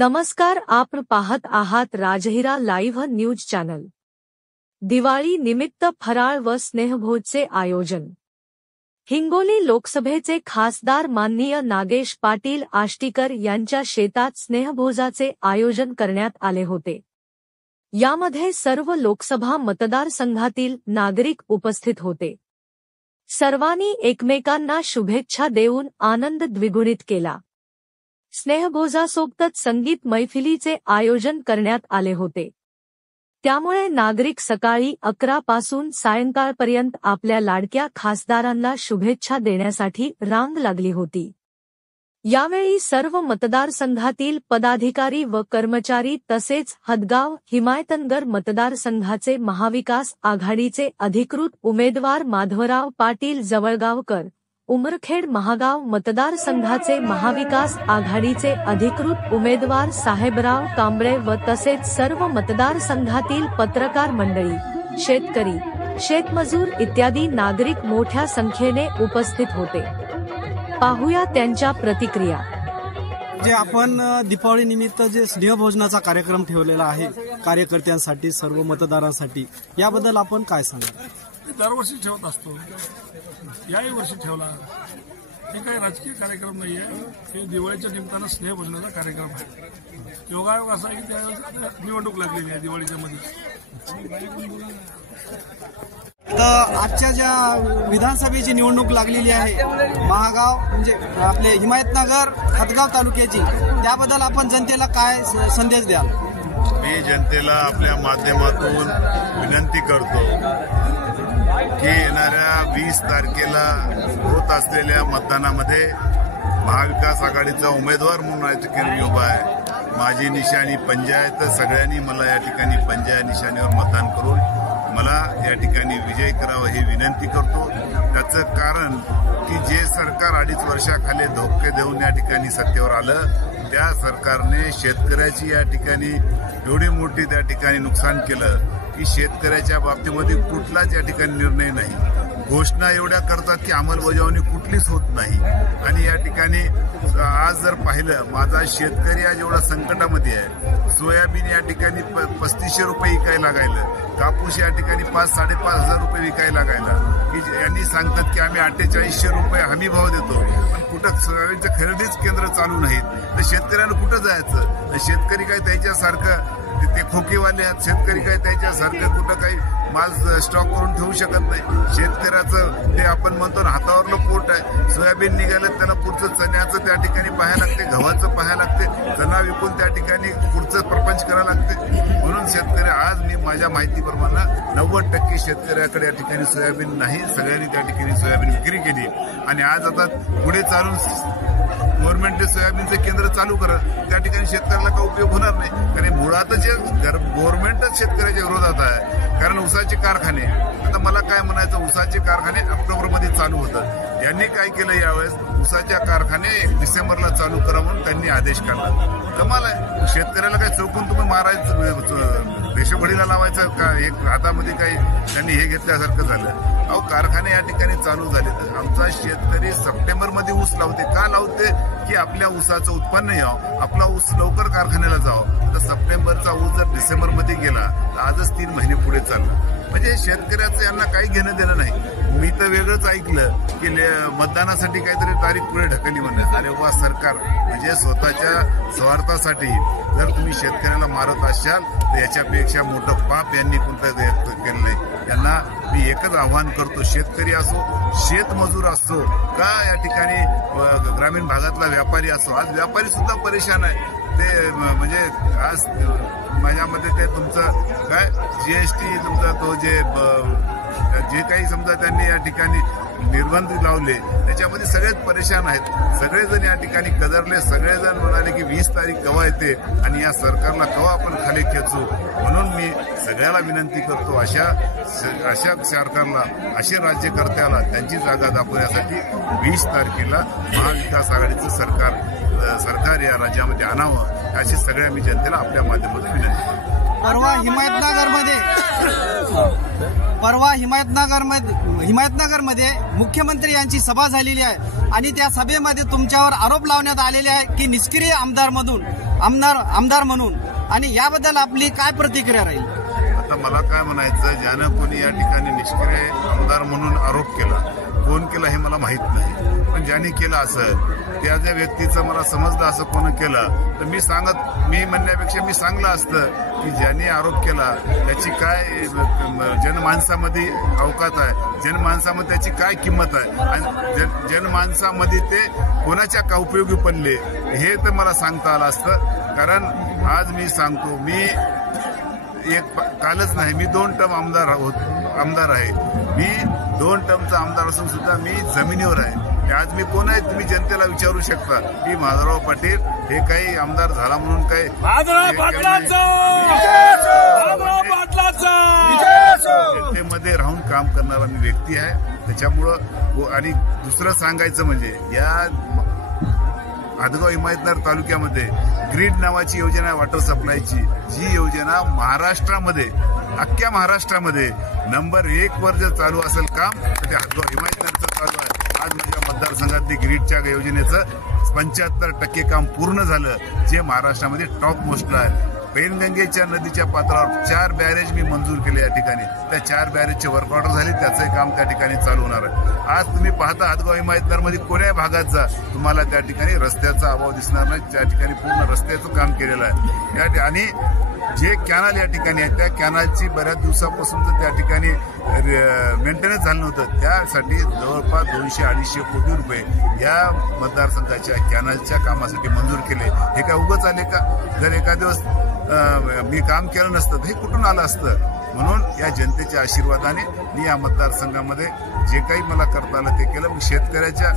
नमस्कार, आपण पाहत आहात राजहिरा लाईव्ह न्यूज चॅनल। दिवाळी निमित्त फराळ व स्नेहभोजचे आयोजन। हिंगोली लोकसभेचे खासदार माननीय नागेश पाटील आष्टीकर यांच्या शेतात स्नेहभोजाचे आयोजन करण्यात आले होते। यामध्ये सर्व लोकसभा मतदारसंघातील नागरिक उपस्थित होते। सर्वांनी एकमेकांना शुभेच्छा देऊन आनंद द्विगुणित केला। स्नेहभोजासोबतच संगीत मैफिलीचे आयोजन करण्यात आले होते। त्यामुळे नागरिक सकाळी 11 पासून सायंकाळपर्यंत आपल्या लाडक्या खासदारांना शुभेच्छा देण्यासाठी रांग लागली होती। यावेळी सर्व मतदारसंघातील पदाधिकारी व कर्मचारी तसेच हदगाव हिमायतनगर मतदारसंघाचे महाविकास आघाडीचे अधिकृत उमेदवार माधवराव पाटील जवळगावकर, उमरखेड महागाव मतदारसंघाचे महाविकास आघाडीचे अधिकृत उमेदवार साहेबराव कांबळे व तसेच सर्व मतदारसंघातील पत्रकार मंडळी, शेतकरी, शेतमजूर इत्यादी नागरिक मोठ्या संख्येने उपस्थित होते। पाहूया त्यांच्या प्रतिक्रिया। जे आपण दीपावली निमित्त जे स्नेहभोजनाचा कार्यक्रम ठेवलेला आहे कार्यकर्त्यांसाठी, सर्व मतदारांसाठी, याबद्दल आपण काय सांगाल? दरवर्षी ठेवत असतो, याही वर्षी ठेवला। हे काही राजकीय कार्यक्रम नाही आहे, हे दिवाळीच्या निमित्तानं स्नेहभोजनाचा कार्यक्रम आहे। योगायोग असा आहे की त्या निवडणूक लागलेली आहे दिवाळीच्या मध्ये। तर आजच्या ज्या विधानसभेची निवडणूक लागलेली आहे, महागाव म्हणजे आपले हिमायतनगर हदगाव तालुक्याची, त्याबद्दल आपण जनतेला काय संदेश द्याल? मी जनतेला आपल्या माध्यमातून विनंती करतो की येणाऱ्या 20 तारखेला होत असलेल्या मतदानामध्ये महाविकास आघाडीचा उमेदवार म्हणून या ठिकाणी मी उभा आहे। माझी निशाणी पंजा आहे, तर सगळ्यांनी मला या ठिकाणी पंजा या निशाणीवर मतदान करून मला या ठिकाणी विजयी करावं ही विनंती करतो। त्याचं कारण की जे सरकार 2.5 वर्षाखाली धोके देऊन या ठिकाणी सत्तेवर आलं, त्या सरकारने शेतकऱ्याची या ठिकाणी एवढी मोठी त्या ठिकाणी नुकसान केलं की शेतकऱ्याच्या बाबतीमध्ये कुठलाच या ठिकाणी निर्णय नाही। घोषणा एवढ्या करतात की अंमलबजावणी कुठलीच होत नाही। आणि या ठिकाणी आज जर पाहिलं, माझा शेतकरी आज एवढा संकटामध्ये आहे। सोयाबीन या ठिकाणी 3500 रुपये विकायला लागायला, कापूस या ठिकाणी 5-5.5 हजार रुपये विकायला लागायला, की यांनी सांगतात की आम्ही 4800 रुपये हमी भाव देतो, पण कुठं सोयाबीनचं खरेदीच केंद्र चालू नाहीत। तर शेतकऱ्याला कुठं जायचं? शेतकरी काय त्याच्यासारखं ते खोकेवाले आहेत, शेतकरी काय त्याच्यासारखं कुठं काही माल स्टॉक करून ठेवू शकत नाही। शेतकऱ्याचं ते आपण म्हणतो ना, हातावरलं पोट आहे। सोयाबीन निघालं, त्याला पुढचं चण्याचं त्या ठिकाणी पाहायला लागते, गव्हाचं पाहायला लागते, चणा विकून त्या ठिकाणी पुढचं प्रपंच करायला लागते। म्हणून शेतकरी आज मी माझ्या माहितीप्रमाणे 90% शेतकऱ्याकडे या ठिकाणी सोयाबीन नाही। सगळ्यांनी त्या ठिकाणी सोयाबीन विक्री केली आणि आज आता पुढे चालून गव्हर्नमेंटने सोयाबीनचं केंद्र चालू करत, त्या ठिकाणी शेतकऱ्याला काही उपयोग होणार नाही। कारण मुळातच गव्हर्नमेंटच शेतकऱ्याच्या विरोधात आहे। कारण ऊसाचे कारखाने, आता मला काय म्हणायचं, ऊसाचे कारखाने ऑक्टोबरमध्ये चालू होतं। यांनी काय केलं, यावेळेस ऊसाच्या कारखाने 1 डिसेंबरला चालू करा म्हणून त्यांनी आदेश काढला। कमाल आहे, शेतकऱ्याला काय चौकून तुम्ही मारायचं, देशभडीला लावायचं का? एक हातामध्ये काही त्यांनी हे घेतल्यासारखं झालं। अहो, कारखाने या ठिकाणी चालू झाले, तर आमचा शेतकरी सप्टेंबरमध्ये ऊस लावते। का लावते? की आपल्या ऊसाचं उत्पन्न यावं, आपला ऊस लवकर कारखान्याला जावं। तर सप्टेंबरचा ऊस जर डिसेंबरमध्ये गेला तर आजच 3 महिने पुढे चालला। म्हणजे शेतकऱ्याचं यांना काही घेणं देणं नाही। मी तर वेगळंच ऐकलं की मतदानासाठी काहीतरी तारीख पुढे ढकलली म्हणतात। अरे वा, सरकार म्हणजे स्वतःच्या स्वार्थासाठी जर तुम्ही शेतकऱ्याला मारत असाल तर याच्यापेक्षा मोठं पाप यांनी कोणतं केलं नाही। त्यांना मी एकच आव्हान करतो, शेतकरी असो, शेतमजूर असो, का या ठिकाणी ग्रामीण भागातला व्यापारी असो, आज व्यापारी सुद्धा परेशान आहे। ते म्हणजे आज माझ्यामध्ये ते तुमचं काय GST, तुमचा तो जे काही समजा त्यांनी या ठिकाणी निर्बंध लावले, त्याच्यामध्ये सगळेच परेशान आहेत। सगळेजण या ठिकाणी कदरले, सगळेजण म्हणाले की 20 तारीख केव्हा येते आणि या सरकारला केव्हा आपण खाली खेचू। म्हणून मी सगळ्याला विनंती करतो, अशा सरकारला, अशा राज्यकर्त्याला त्यांची जागा दाखवण्यासाठी 20 तारखेला महाविकास आघाडीचं सरकार या राज्यामध्ये आणावं, अशी सगळ्या मी जनतेला आपल्या माध्यमातून विनंती करतो। परवा हिमायतनगरमध्ये मुख्यमंत्री यांची सभा झालेली आहे आणि त्या सभेमध्ये तुमच्यावर आरोप लावण्यात आलेले आहे की निष्क्रिय आमदार मधून आमदार म्हणून, आणि याबद्दल आपली काय प्रतिक्रिया राहील? आता मला काय म्हणायचं, ज्यानं कोणी या ठिकाणी निष्क्रिय आमदार म्हणून आरोप केला, कोण केला हे मला माहित नाही, पण ज्यांनी केलं असं, त्या ज्या व्यक्तीचं मला समजलं असं कोण केलं, तर मी म्हणण्यापेक्षा मी सांगलं असतं की ज्यांनी आरोप केला त्याची काय जनमानसामध्ये अवकात आहे, जनमानसामध्ये त्याची काय किंमत आहे, आणि जनमानसामध्ये ते कोणाच्या का उपयोगी पडले हे तर मला सांगता आलं असतं. कारण आज मी सांगतो, मी कालच नाही, मी 2 टर्म आमदार आहे. मी 2 टर्मचा आमदार असून सुद्धा मी जमिनीवर आहे. आज मी कोण आहे तुम्ही जनतेला विचारू शकता की माधवराव पाटील हे काही आमदार झाला म्हणून काही जनतेमध्ये राहून काम करणारा मी व्यक्ती आहे. त्याच्यामुळं आणि दुसरं सांगायचं म्हणजे या हदगाव हिमायतनगर तालुक्यामध्ये ग्रीड नावाची योजना आहे वॉटर सप्लायची, जी योजना महाराष्ट्रामध्ये, अख्ख्या महाराष्ट्रामध्ये नंबर 1 वर जर चालू असेल काम तर ते हदगाव हिमायतनगरचं चालू आहे. आज माझ्या मतदारसंघातली ग्रीडच्या योजनेचं 75% काम पूर्ण झालं, जे महाराष्ट्रामध्ये टॉप मोस्टला आहे. पेनगंगेच्या नदीच्या पात्रावर 4 बॅरेज मी मंजूर केले या ठिकाणी. त्या 4 बॅरेजचे वर्क ऑर्डर झाले, त्याचंही काम त्या ठिकाणी चालू होणार आहे. आज तुम्ही पाहता हदगाव हिमायतनगरमध्ये कोण्या भागात जा, तुम्हाला त्या ठिकाणी रस्त्याचा अभाव दिसणार नाही. त्या ठिकाणी पूर्ण रस्त्याचं काम केलेलं आहे. आणि जे कॅनल या ठिकाणी आहे, त्या कॅनलची बऱ्याच दिवसापासून तर त्या ठिकाणी मेंटेनन्स झालं नव्हतं. त्यासाठी जवळपास 200-250 कोटी रुपये या मतदारसंघाच्या कॅनलच्या कामासाठी मंजूर केले. हे काय उगाच आले का? जर एका दिवस मी काम केलं नसतं तर हे कुठून आलं असतं? म्हणून या जनतेच्या आशीर्वादाने मी या मतदारसंघामध्ये जे काही मला करता आलं ते केलं. मी शेतकऱ्याच्या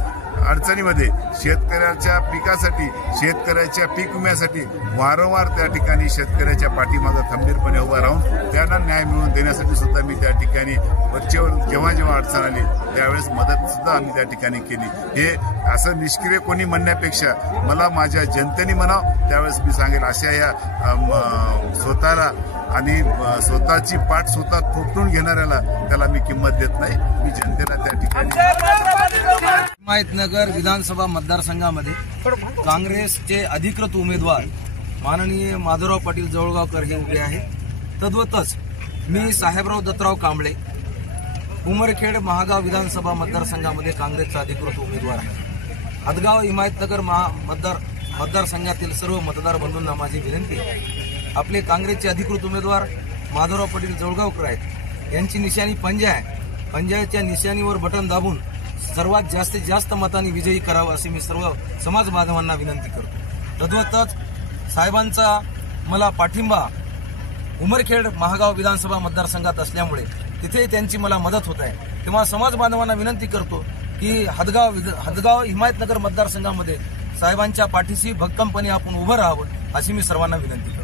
अडचणीमध्ये, शेतकऱ्याच्या पिकासाठी, शेतकऱ्याच्या पीक विम्यासाठी वारंवार त्या ठिकाणी शेतकऱ्याच्या पाठीमागं खंबीरपणे उभा राहून त्यांना न्याय मिळवून देण्यासाठी सुद्धा मी त्या ठिकाणी वरचेवर जेव्हा अडचण आली त्यावेळेस मदत सुद्धा आम्ही त्या ठिकाणी केली. हे असं निष्क्रिय कोणी म्हणण्यापेक्षा मला माझ्या जनतेने म्हणावं त्यावेळेस मी सांगेल, अशा या स्वतःला आणि स्वतःची पाठ स्वतः थोपटून घेणाऱ्याला त्याला मी किंमत देत नाही. मी जनतेला त्या ठिकाणी हिमायतनगर विधानसभा मतदारसंघामध्ये काँग्रेसचे अधिकृत उमेदवार माननीय माधवराव पाटील जवळगावकर हे उभे आहेत. तद्वतच मी साहेबराव दत्तराव कांबळे उमरखेड महागाव विधानसभा मतदारसंघामध्ये काँग्रेसचा अधिकृत उमेदवार आहे. हदगाव हिमायतनगर मतदारसंघातील सर्व मतदार बंधूंना माझी विनंती आहे, आपले काँग्रेसचे अधिकृत उमेदवार माधवराव पाटील जवळगावकर आहेत. यांची निशाणी पंजा आहे. पंजाच्या निशाणीवर बटन दाबून सर्वात जास्तीत जास्त मतांनी विजयी करावं अशी मी सर्व समाज बांधवांना विनंती करतो. तद्वतच साहेबांचा मला पाठिंबा उमरखेड महागाव विधानसभा मतदारसंघात असल्यामुळे तिथे त्यांची मला मदत होत आहे. तेव्हा समाज बांधवांना विनंती करतो की हदगाव हिमायतनगर मतदारसंघामध्ये साहेबांच्या पाठीशी भक्कमपणे आपण उभं राहावं अशी मी सर्वांना विनंती करतो.